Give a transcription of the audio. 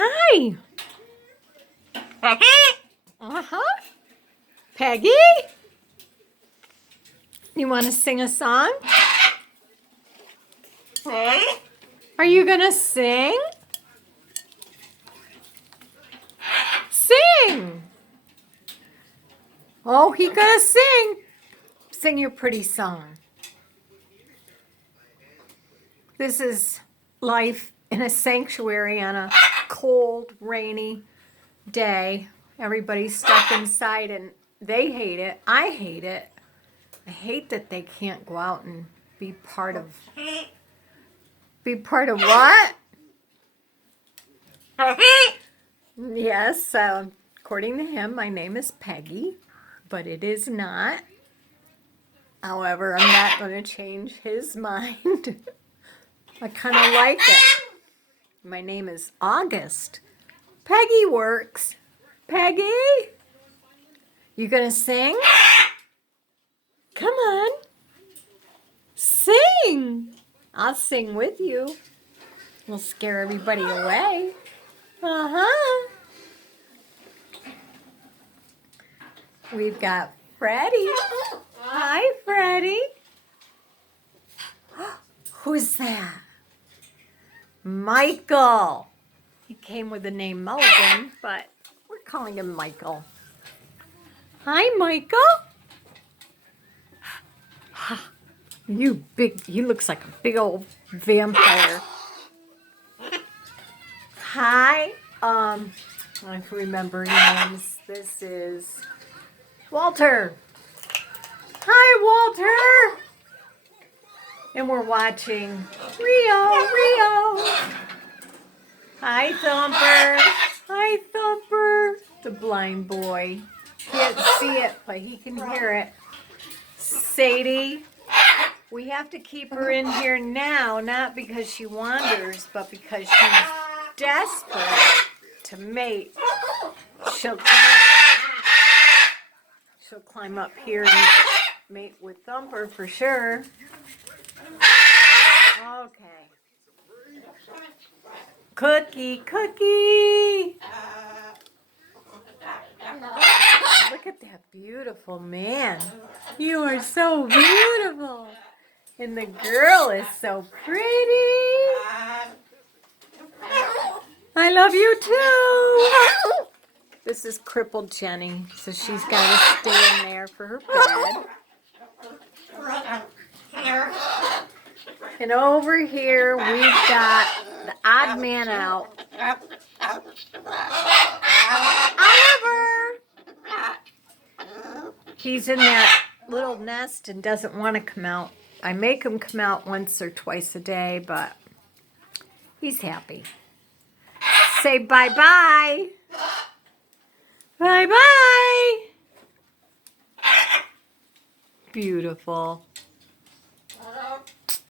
Hi. Uh-huh. Peggy? You want to sing a song? Are you going to sing? Sing. Oh, he going to sing. Sing your pretty song. This is life in a sanctuary on a cold, rainy day. Everybody's stuck inside and they hate it. I hate it. I hate that they can't go out and be part of what? Yes, according to him, my name is Peggy, but it is not. However, I'm not going to change his mind. I kind of like it. My name is August. Peggy works. Peggy? You going to sing? Come on. Sing. I'll sing with you. We'll scare everybody away. Uh-huh. We've got Freddie. Hi, Freddie. Who's that? Michael. He came with the name Mulligan, but we're calling him Michael. Hi, Michael. He looks like a big old vampire. Hi, I can remember names. This is Walter. Hi, Walter. And we're watching Rio. Hi, Thumper. Hi, Thumper. The blind boy. Can't see it, but he can hear it. Sadie. We have to keep her in here now, not because she wanders, but because she's desperate to mate. She'll climb up here and mate with Thumper for sure. Okay. Cookie. Look at that beautiful man. You are so beautiful. And the girl is so pretty. I love you too. This is crippled Jenny, so she's got to stay in there for her bed. And over here we've got the odd man out. Oliver! He's in that little nest and doesn't want to come out. I make him come out once or twice a day, but he's happy. Say bye-bye. Bye-bye. Beautiful.